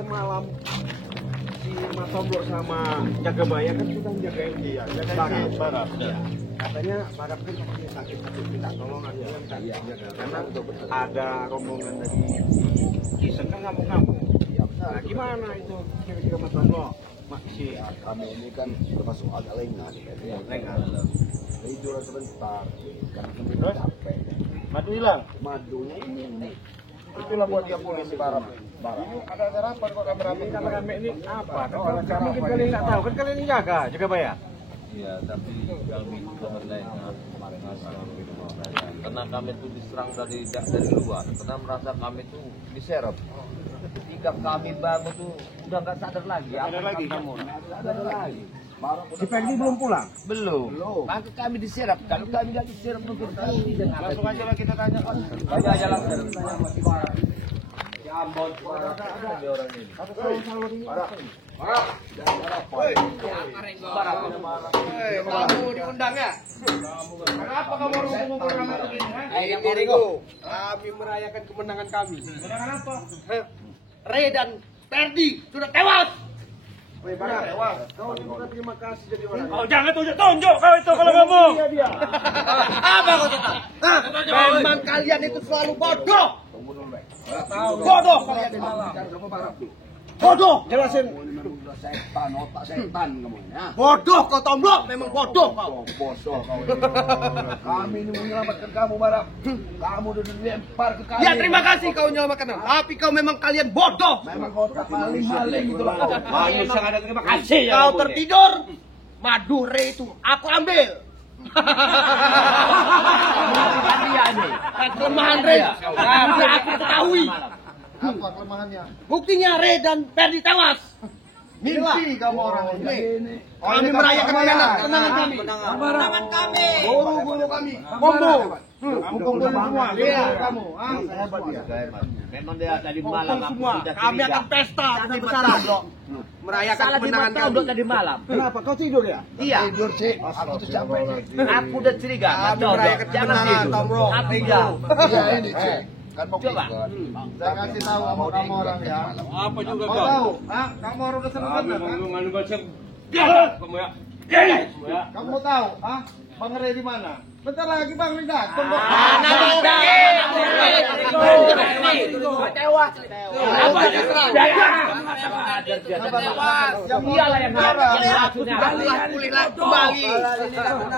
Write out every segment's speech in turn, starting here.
semalam si Mas Tomblok sama Jagabaya kan sudah jagain dia, jagain Barap. Iya. Katanya Barap kan sakit minta tolong aja karena ada rombongan dari Kisen kan ngamuk-ngamuk. Nah gimana itu kira-kira Mas Tomblok? Si kami ini kan termasuk agak lengah, tidur sebentar, karena kami capek. Madu hilang? Madunya ini. Itulah buat dia polisi Barap. Ini ada rapat kok rame-rame. Ini rame ini apa? Kan mungkin kalian nggak tahu, kan kalian jaga Jagabaya. Iya, tapi kami juga berlengah karena kami itu diserang dari luar, karena merasa kami itu diserap. Ketika kami bangun tuh udah nggak sadar lagi. Sadar lagi? Sadar lagi. Si Fendi belum pulang? Belum. Maka kami diserap. Kalau kami nggak diserap mungkin kami tidak. Langsung aja lah kita tanya. Tanya aja langsung. Ambon ada di orang ini. Kamu diundang ya? Kenapa kamu harus mengumpul ramai begini? Kami merayakan kemenangan kami. Kemenangan apa? Ray dan Ferdi sudah tewas. Tewas. Kau juga terima kasih jadi orang. Oh jangan tunjuk kau itu kalau ngomong. Apa kau cakap? Memang kalian itu selalu bodoh. Bodoh kalian di malam. Bodoh, jelasin. Setan, otak setan kamu ya. Bodoh kau Tomblok, memang bodoh kau. Bodoh kau. Kami ini menyelamatkan kamu Barap. Kamu udah dilempar ke kami. Ya terima kasih kau menyelamatkan. Tapi kau memang kalian bodoh. Memang kau tak maling itu lah. Kau sangat ada terima kasih ya. Kau tertidur, madu Ray itu aku ambil. Kelemahan Ray. Sudah aku ketahui. Apa kelemahannya? Buktinya Ray dan Ferdi tewas. Mimpi kamu orang ini. Kami merayakan kemenangan kami. Kemenangan kami. Guru-guru kami. Kumpul. Kumpul semua. Iya. Kamu. Hebat dia. Memang dia tadi malam Semua. Kami akan pesta besar-besaran. Merayakan kemenangan kami. tadi malam. Kenapa kau tidur ya? Iya. Tidur sih. Aku tuh capek. Aku udah curiga. Kami merayakan kemenangan, Tomblok. Aku enggak. Iya ini sih. Kan mau Coba. Saya kasih tahu kamu orang ya. Apa juga Mau tahu? Kamu orang udah seneng bener kan? Kamu ya. Kamu mau tahu? Bang Ray di mana? Bentar lagi Bang Ray datang. Iyalah yang Kembali.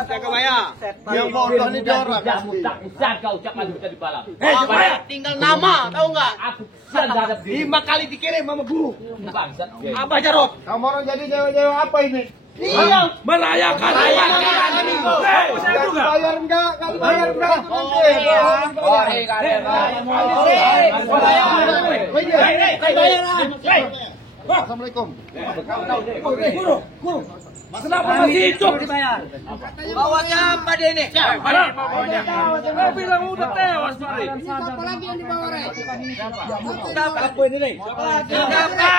Jagabaya. Yang bodoh ini dia orang. Tak bisa kau ucapkan kita di malam. Jagabaya, tinggal nama, tahu nggak? Aku sudah ada 5 kali dikirim sama guru. bangsat. Abah Jarot. Kamu orang jadi cewek-cewek apa ini? Iya. Merayakan Saya juga. Bayar enggak? Kali bayar enggak? Assalamualaikum. Guru. Kenapa masih hidup dibayar? Bawanya apa dia ini? Saya bilang udah tewas, Mari. Siapa lagi yang dibawa, Rey? Siapa ini nih? Siapa?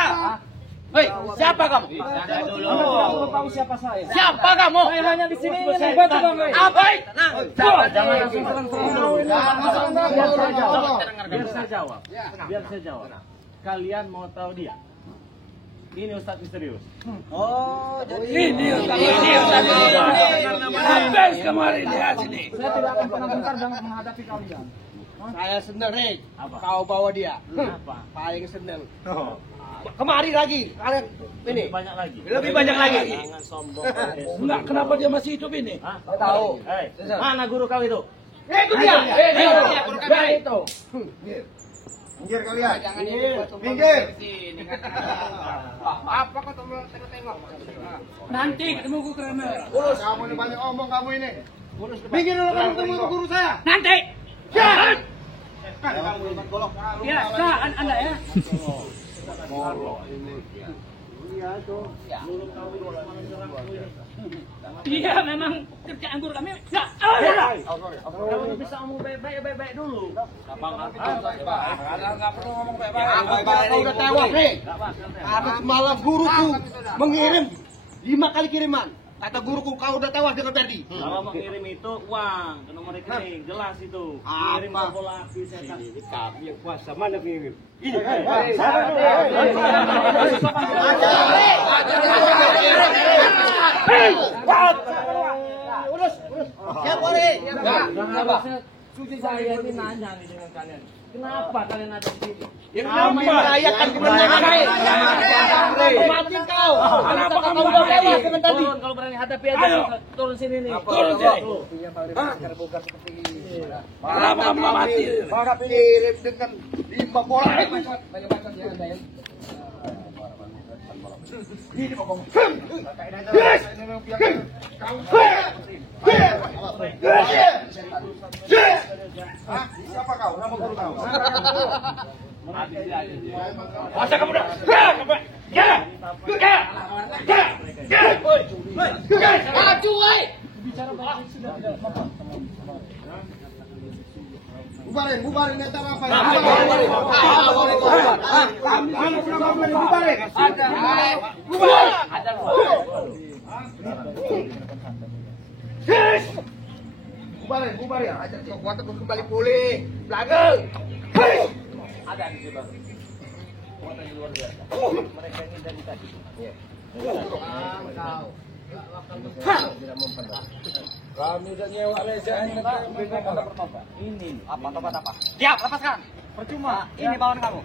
Hei, siapa kamu? Kamu tahu siapa saya? Siapa kamu? Saya hanya di sini ingin bantu Bang Ray. Apa? Jangan langsung serang-serang. Biar saya jawab. Biar saya jawab. Kalian mau tahu dia? Ini Ustadz misterius. Oh, jadi ini Ustadz misterius. Habis kemarin di sini. Saya tidak akan pernah bentar dengan menghadapi kalian. Saya senang, Rey. Kau bawa dia. Apa? Paling senang. Kemari lagi, kalian ini banyak lagi. Lebih banyak lagi. Jangan sombong. Enggak, kenapa dia masih hidup ini? Saya tahu. Mana guru kau itu? Itu dia. Guru kami itu. Minggir kalian. Jangan Minggir. Apa kau tengok-tengok? Nanti ketemu guru kamera. Urus. Kamu ini banyak omong kamu ini. Minggir dulu ketemu guru saya. Nanti. Ya, Anda ya. Iya, memang kerjaan guru kami. Ya, kalau bisa ngomong baik-baik dulu. Nggak perlu ngomong baik-baik. Kau udah tewas nih. Karena semalam guruku mengirim 5 kali kiriman. Kata guruku kau udah tewas dengan tadi. Kalau mau kirim itu uang ke nomor rekening, jelas itu. Kirim ke bola api setan. Ini kami yang kuasa mana kirim? Ini. Urus. Siap, Ori. Suci saya ini nanya nih dengan kalian. Kenapa kalian ada di sini? Yang merayakan kemenangan. Mati kau. Kenapa kamu udah tewas dengan tadi? Turun, kalau berani hadapi aja. Turun sini nih. Turun sini. Kenapa kamu mati? Mana kirim dengan 5 bola. Ini mau ngomong. Siapa kau? Nama guru kau. Masa kamu dah? Maju, woi. Bubarin antara apa ya? Bubarin ya. Ajar kekuatan kembali pulih. Belakang. Ada di sini. Kekuatan luar biasa. Mereka ini dari tadi. Kami udah nyewa reja ini. Ini Apa? Siap, lepaskan. Percuma. Ini bawaan kamu.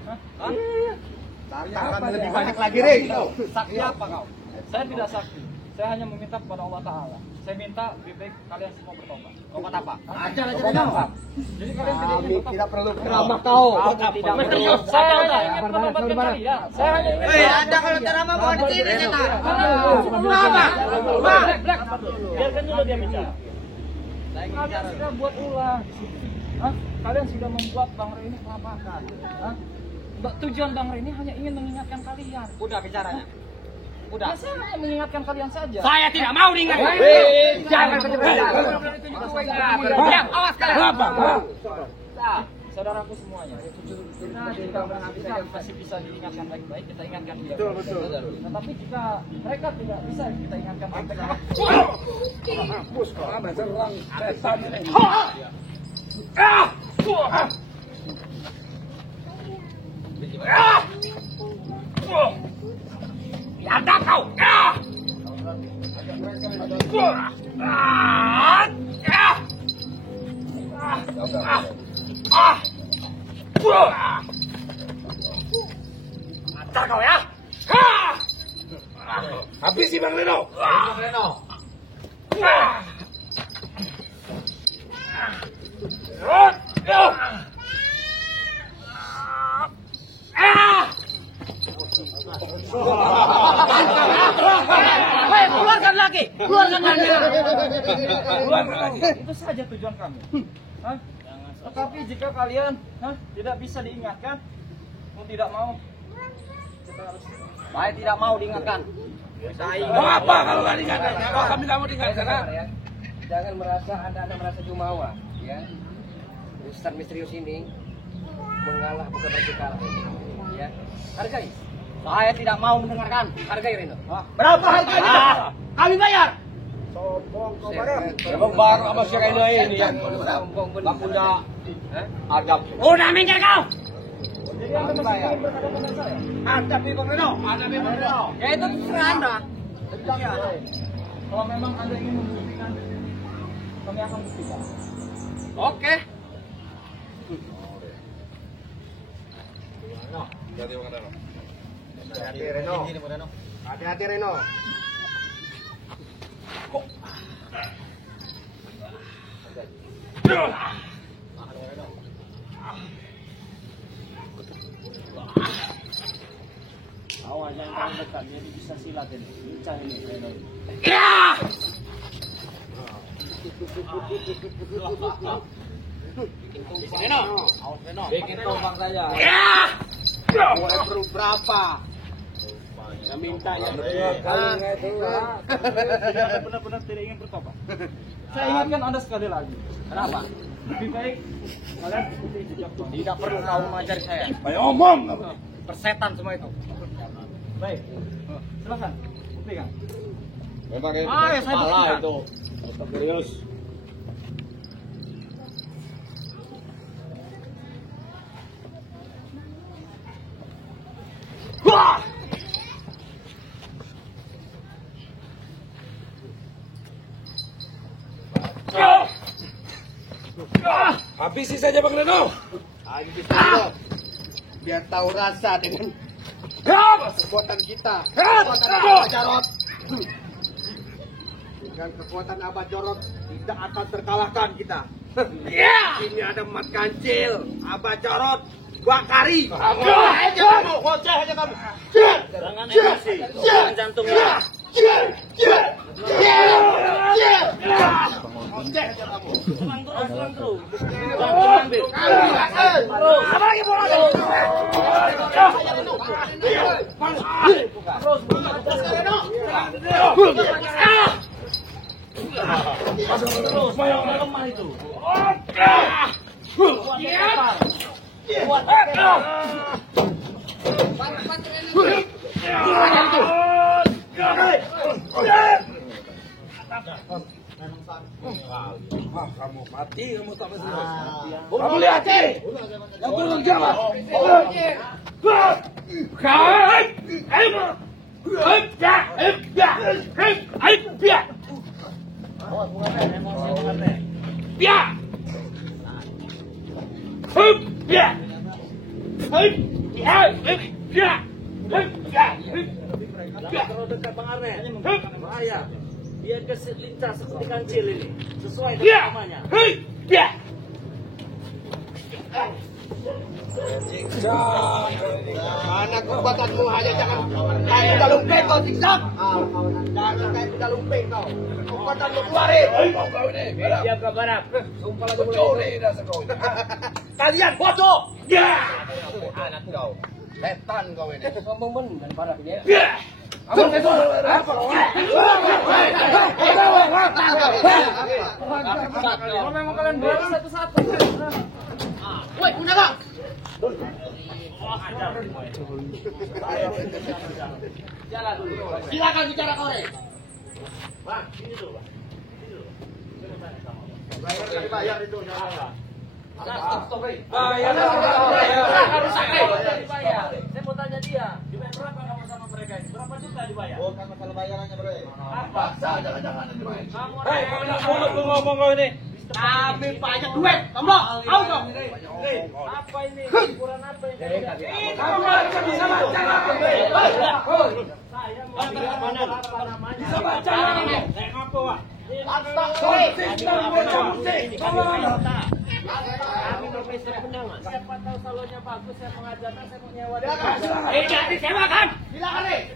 Tantangan lebih banyak lagi, Ring. Sakti apa kau? Saya tidak sakti. Saya hanya meminta kepada Allah Ta'ala. Saya minta lebih baik kalian semua bertobat. Obat apa? Ajar Jadi kalian tidak ingin bertobat. tidak perlu ceramah kau. Tidak perlu. Saya hanya ingin menyelamatkan kalian. Saya hanya ingin. Ada kalau ceramah mau di sini setan. biarkan dulu dia bicara. Kalian sudah buat ulah di sini. Hah? Kalian sudah membuat Bang Rey ini kelabakan. Hah? Tujuan Bang Rey ini hanya ingin mengingatkan kalian. Udah bicaranya. Udah. Ya, saya hanya mengingatkan kalian saja. Saya tidak mau diingatkan. Jangan berbicara. Diam, awas kalian. Nah, saudaraku semuanya. Nah, jika kita masih bisa diingatkan baik-baik, kita ingatkan dia. Betul. Tetapi jika mereka tidak bisa kita ingatkan baik-baik. Ada kau. Antar kau ya. Habis si Bang Reno. Keluarkan lagi. Itu saja tujuan kami. Hah? Tetapi jika kalian tidak bisa diingatkan, mau tidak mau, kita harus. Saya tidak mau diingatkan. Mau apa kalau nggak diingatkan? Kalau kami nggak mau diingatkan. Jangan merasa anda merasa jumawa, ya. Ustaz misterius ini mengalah bukan berbicara, ya. Hargai. Saya tidak mau mendengarkan. Hargai Reno. Berapa harganya? Kami bayar. Emang baru sama si Reno ini yang nggak punya adab. Udah minggir kau. Jadi anda masih ingin berkata pada saya? Hadapi Bang Reno. Ya itu terserah anda. Ya. Kalau memang anda ingin membuktikan, kami akan buktikan. Oke. Hati-hati Reno. Hati-hati Reno. Awas yang paling dekat, jadi bisa silat ini. Bincang ini. Ya. Reno. Bikin tombak saja. Ya. Boleh perlu berapa? Yang minta yang Benar-benar tidak ingin bertobat. Saya ingatkan anda sekali lagi. Kenapa? Lebih baik kalian ikuti jejak Bang. Tidak perlu kau mengajari saya. Banyak omong. Persetan semua itu. Baik. Silakan. Buktikan. Memang ini ya saya salah buktikan. itu. Serius. Habisi saja Bang Reno. Habis itu. Biar tahu rasa dengan kekuatan kita. Kekuatan Abah Jarot. Dengan kekuatan Abah Jarot tidak akan terkalahkan kita. Ini ada Mat Kancil, Abah Jarot, Bakari. Aja kamu, ngoceh aja kamu. Jangan emosi, jangan jantungnya. Ngoceh aja kamu. Tenang terus. Jangan ambil. Apa lagi bola? Terus, lemah itu. Kamu mati, kamu tak masih. Kamu lihat sih. Yang belum jawab. Terlalu dekat Bang Arne. Bahaya. Dia keselintas seperti kancil ini. Sesuai dengan namanya. Mana kekuatanmu hanya jangan kayak kuda lumping kau siksak. Jangan kayak kuda lumping kau. Kekuatanmu keluarin. Diam ke barat. Sumpah lagi mulai. Kalian bodoh. Anak kau. Setan kau ini. Ngomong bener pada dia. Kalau memang kalian berani satu-satu. Woi, punya kau. Silakan bicara kau ini. Bang, sini dulu, Bang. Sini dulu. Saya mau tanya sama Bang. Bayar itu. Stop. Saya mau tanya dia, dibayar berapa kamu sama mereka ini? Berapa juta dibayar? Bukan masalah bayarannya, Bre. Apa? Jangan dibayar. Kamu Hei, kamu nak ngomong kau ini. Kami banyak duit. Kamu tahu kau? apa ini? Ukuran apa ini? Kamu harus bisa baca. Saya mau apa namanya? Bisa baca. Apa, Pak? Kami profesor pendangan. Siapa tahu salonnya bagus, saya mengajarkan, saya mau nyewa. Tidak disewakan. Silakan nih.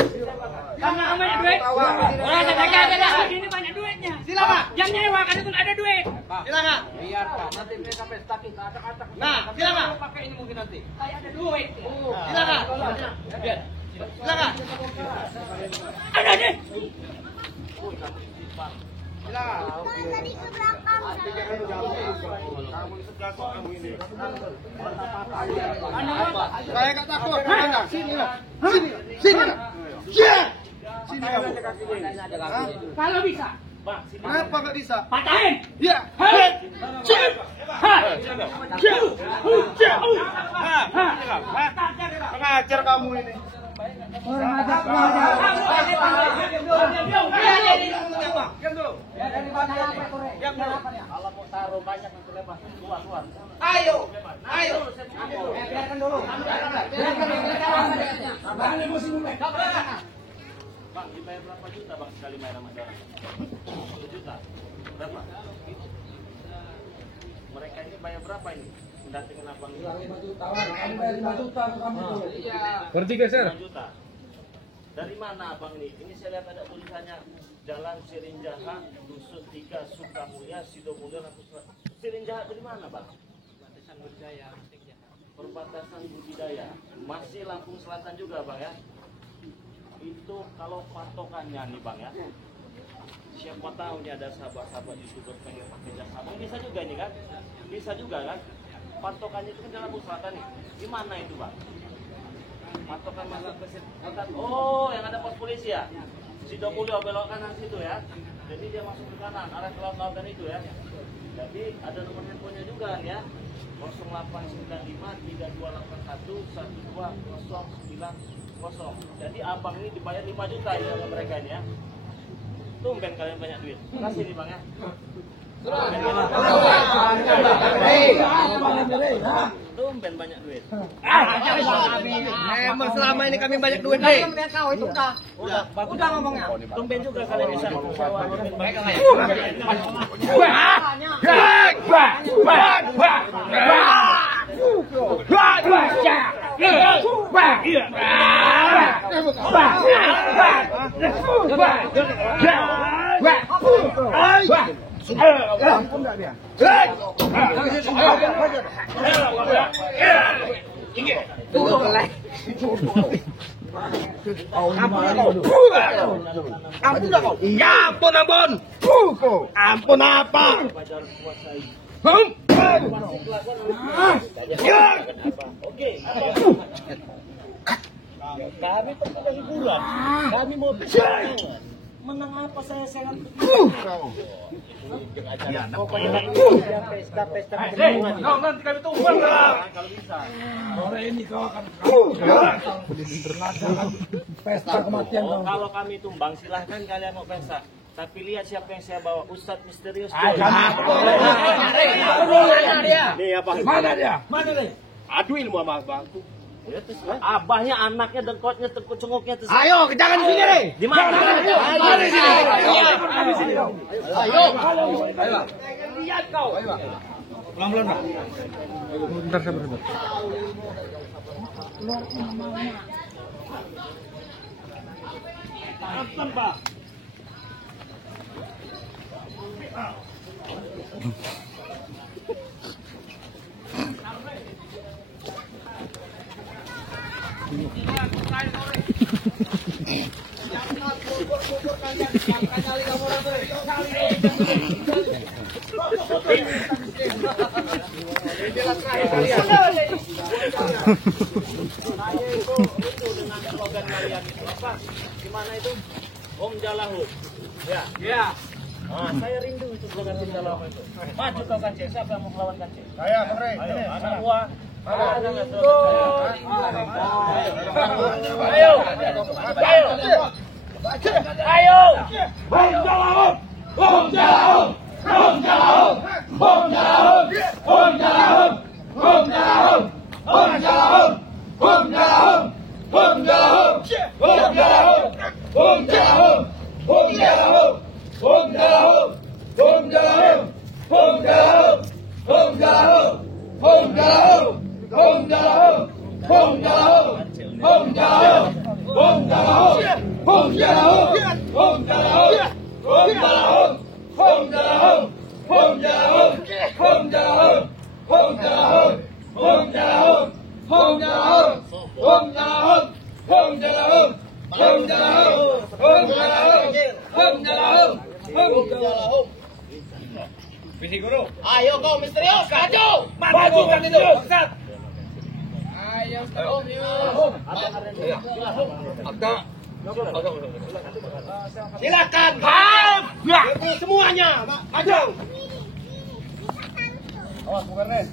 Karena banyak duit. Orang ada ini banyak duitnya. Silakan. Yang nyewakan itu ada duit. Silakan. Biarkan nanti mereka pesta kita acak-acak. Nah, silakan. Pakai ini mungkin nanti. Saya ada duit. Silakan. Biar. Silakan. Ada deh. Saya nggak takut. Sini lah. Sini lah. Sini kamu. Kalau bisa, Kenapa nggak bisa? patahin. Ya. Pengajar kamu ini. Kalau mau taruh banyak nanti lepas. Keluar. Ayo. Ayo. Biarkan dulu. Bang, dibayar berapa juta Bang sekali main sama orang? 1 juta. Berapa? Mereka ini bayar berapa ini? Mendatangi abang ini? 5 juta kamu tuh. Berarti geser. 5 juta. Dari mana abang ini? Ini saya lihat ada tulisannya Jalan Sirinjaha, Dusun 3, Sukamulya, Sidomulyo, Sirinjaha dari mana Bang? Perbatasan budidaya. Perbatasan budidaya. Masih Lampung Selatan juga Bang ya? Itu kalau patokannya nih Bang ya, siapa tahu nih ada sahabat-sahabat YouTuber pengen pakai jasa Abang, bisa juga ini kan? Bisa juga kan? Patokannya itu kan dalam Selatan nih. Di mana itu Bang? Patokan masuk ke Selatan. Oh, yang ada pos polisi ya? Sido Mulyo belok kanan situ ya. Jadi dia masuk ke kanan, arah ke lautan itu ya. Jadi ada nomor handphonenya juga ya. 0895-3281-12090. Jadi abang ini dibayar 5 juta ya sama mereka ini ya. Tumben kalian banyak duit. Kasih nih bang ya. Tumben banyak duit. Emang selama ini kami banyak duit nih. Udah ngomongnya. Tumben juga kalian bisa sewa mobil baik. Ampun apa? Oke. Kami pengen hiburan. Kami mau menang apa saya sangat pesta Nanti kami tumbang lah. kalau bisa. Sore ini kau akan pesta kematian kau. Kalau kami tumbang silahkan kalian mau pesta. Tapi lihat siapa yang saya bawa, Ustadz Misterius. Nih apa? Mana dia? Adu ilmu sama abangku. Abahnya, anaknya, dengkotnya, cenguknya. Ayo, jangan di sini deh. Di mana? Mari sini. Ayo. Lihat kau. Pelan-pelan, Pak. Bentar sabar. Nonton, Pak. Gimana itu? Om Jalahut. Ya. Ya. Saya rindu itu slogan Om Jalahut itu. Maju kau Kancil, siapa yang mau melawan Kancil? Saya, Kamre. Ayo, anak buah. Ayo. Ayo kau misterius, maju! Maju kan itu, bangsat! Silakan, Ham! Semuanya, maju! Awas, bukan Ren.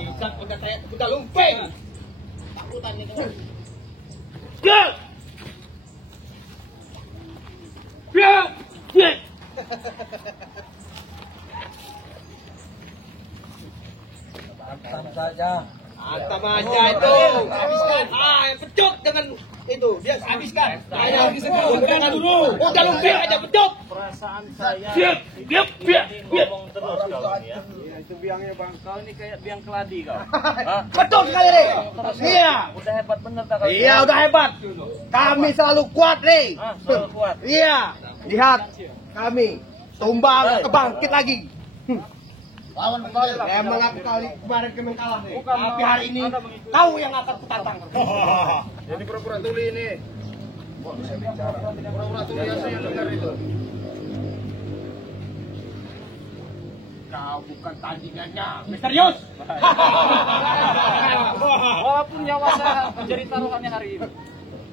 Ikat udah lumping. Takutan itu. Santai saja. Antam aja itu. Habiskan. Yang pecut dengan itu. Dia habiskan. Ayo, udah dulu. Udah lumping aja pecut. Perasaan saya ngomong terus kau ini ya. Itu biangnya bang. Kau ini kayak biang keladi kau. Betul sekali, Re. Iya. Udah hebat bener tak kau? Iya, udah hebat. Kami selalu kuat, Re. Selalu kuat. Iya. Lihat kami tumbang kebangkit lagi. Lawan kembali lah. Emang aku kali kemarin kami kalah nih. Tapi hari ini kau yang akan kutantang. Jadi pura-pura tuli ini. Kau bukan tandingannya, misterius. Walaupun nyawa saya menjadi taruhannya hari ini.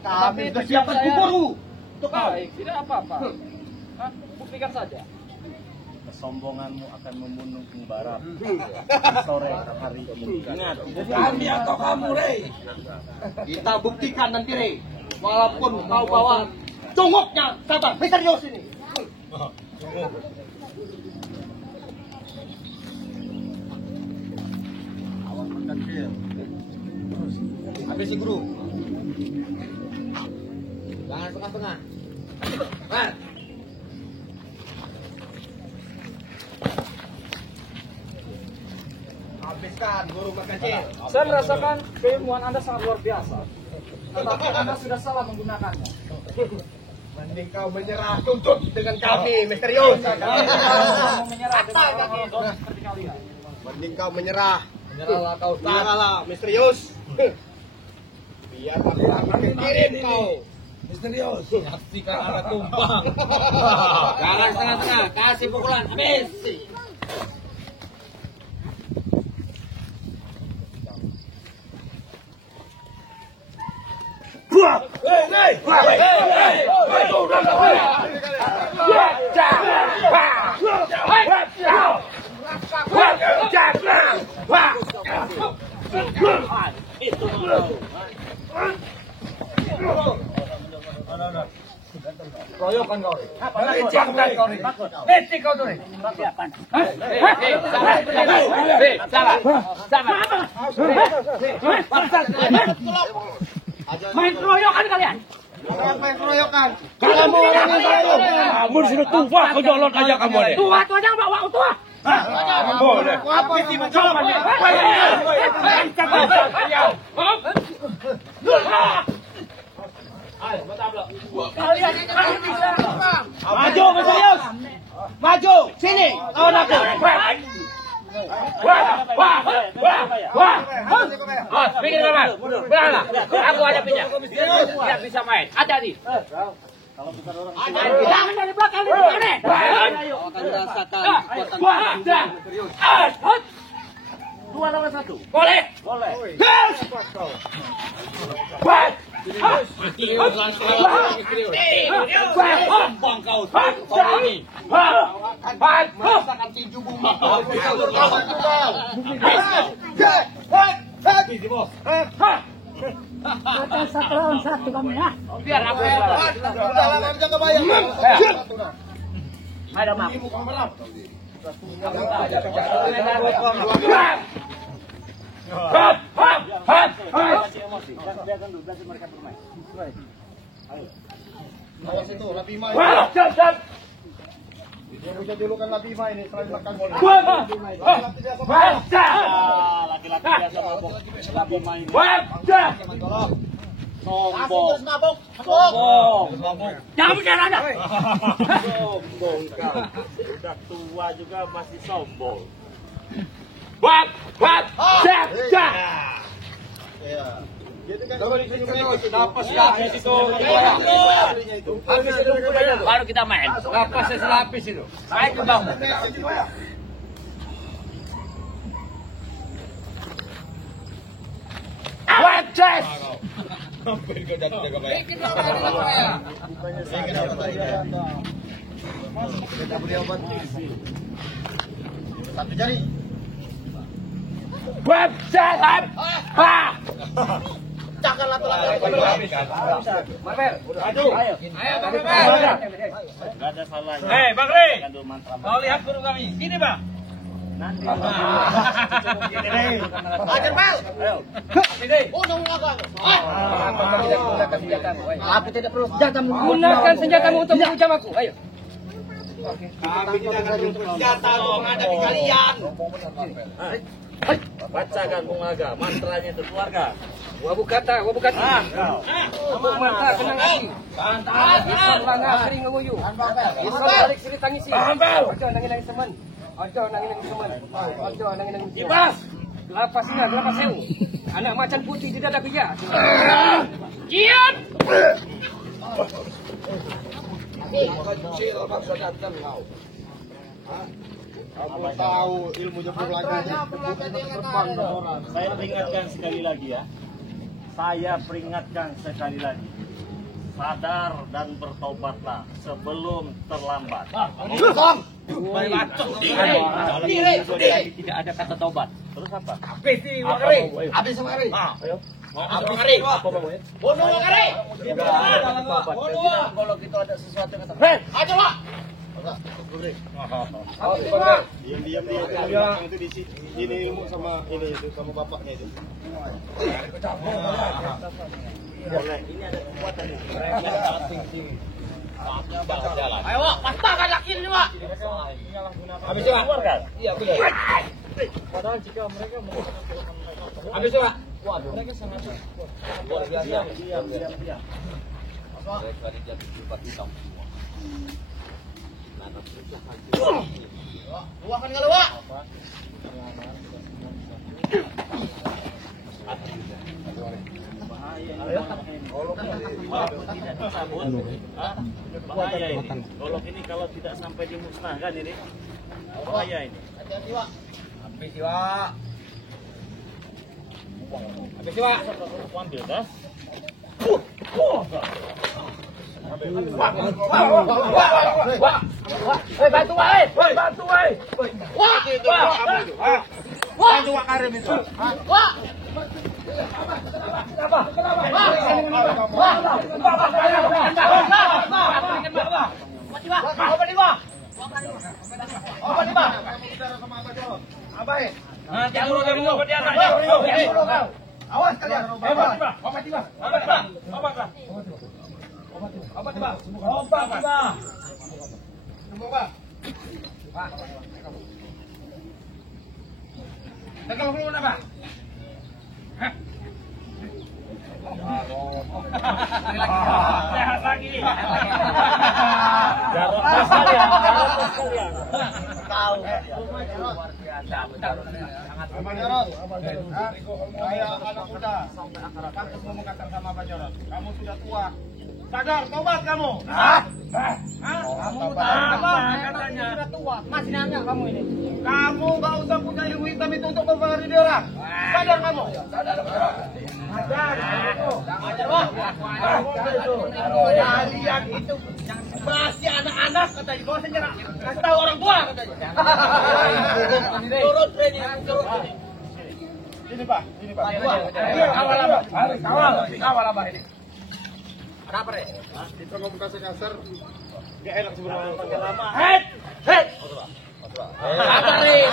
Kami sudah siapkan kuburmu. Untuk kau. Baik, tidak apa-apa. Hah? Buktikan saja. Kesombonganmu akan membunuh Barat sore hari ini. Ingat, Kami atau kamu, Rey? Kita buktikan nanti, Rey. Walaupun kau bawa congoknya, sabar, misterius ini. Awan kecil. Habis guru. Jangan tengah-tengah. Habiskan guru kecil. Saya merasakan keilmuan Anda sangat luar biasa. Tetapi Anda sudah salah menggunakannya. Mending kau menyerah tuntut dengan kami, misterius. Mau menyerah dengan orang bodoh seperti kalian. Mending kau menyerah. Menyerahlah kau. Menyerahlah, misterius. Biar aku akan kirim kau. Misterius. Nyaksikan anak tumpang. Jangan setengah-setengah, kasih pukulan. Habis. Royokan kau. Main keroyokan kalian. Main keroyokan. kamu sudah tua, kau jolot aja kamu deh. Tua aja bawa tua. Boleh. Apa sih mencolok? Maju, misterius. Maju, sini. Lawan aku. Bikin kamar. Berana. Aku hadapinnya. Tidak bisa main. Hati-hati. Jangan dari belakang ini. Akan merasakan kekuatan Dua lawan satu. Boleh. Boleh. Bang kau tahun ini merasakan tinju bumi. Satu lawan satu kamu ya. Biar aku Udah lama jaga bayang. ada mak. Kasih emosi. Biarkan dulu, biarkan mereka bermain. Awas itu, Labima ini. Dia punya julukan Labima ini selain makan bola. Laki-laki biasa mabok. Tapi main. Sombong. Sombong. Jangan bicara Anda. Sombong kau. Sudah tua juga masih sombong. Napas lapis itu. Baru kita main. Napasnya selapis itu. Main ke bawah. Hampir kau jatuh jaga bayang. Kita beri obat. Satu jari. Cakar latu-latu. Aduh. Ayo. Enggak ada salahnya. Bang Rey. Kandung mantra. Kau lihat guru kami. Gini, Bang. Nanti. Gini deh. Ajar Bal. Ayo. Oh, nang laga. Tidak menggunakan senjatamu. Ayo. Aku tidak perlu senjatamu. Gunakan senjatamu untuk menghujam aku. Ayo. Kami tidak akan bersenjata untuk menghadapi kalian. Bacakan Bungaga, mantranya itu keluarga. Wabu kata. Kau. Untuk mata kenang isi. Isam langa sering ngemuyu. Isam balik sering tangisi. Ojo nangin semen. Ojo nangin semen. Ojo nangin Ibas. Lapasnya, lapas sewu. Anak macan putih tidak ada kerja. Kian. Kecil maksud datang kau. Kamu tahu ilmunya berlanjut. Saya peringatkan sekali lagi ya. Saya peringatkan sekali lagi. Sadar dan bertobatlah sebelum terlambat. Tidak ada kata tobat. Terus apa? Habis sama kari. Ayo. Apa mau ya? Bunuh kari. Kalau kita ada sesuatu yang kata, Ayo lah. Diam. Itu di ini ilmu sama ini itu sama bapaknya itu. Ini ada kekuatan ini. Ayo, Wak, patahkan laki ini, Wak. Habis ya, Wak. Iya, benar. Padahal jika mereka Habis ya, Wak. waduh, mereka sangat Luar biasa. Diam. Mereka dijatuh tempat hitam semua. Luakan kalau, Wak. Tidak disambut. Bahaya ini. Golok ini kalau tidak sampai dimusnahkan ini bahaya ini. Hati-hati, Wak. Habis ya, Wak. Habis ya, Wak. Ambil dah. Bantu, Wak Karim itu. Wak. Awas kalian. Tegal dulu apa? sehat lagi. Jarot sekalian. Tahu. Luar biasa, Abang Jarot. Saya anak muda. Pantas ngomong kata sama Abang Jarot. Kamu sudah tua. Sadar, tobat kamu. Kamu katanya sudah tua. Masih nanya kamu ini. Kamu gak usah punya ilmu hitam itu untuk mempengaruhi dia orang. Sadar kamu. Kalian itu masih anak-anak katanya. Bawa senjata. Kasih tahu orang tua katanya. Turun ini. Ini Pak. Kawal Abah ini. Ada apa, Rek? Kita mau buka kasar. Gak enak sebelum lama. Hei! Sabar, Rek.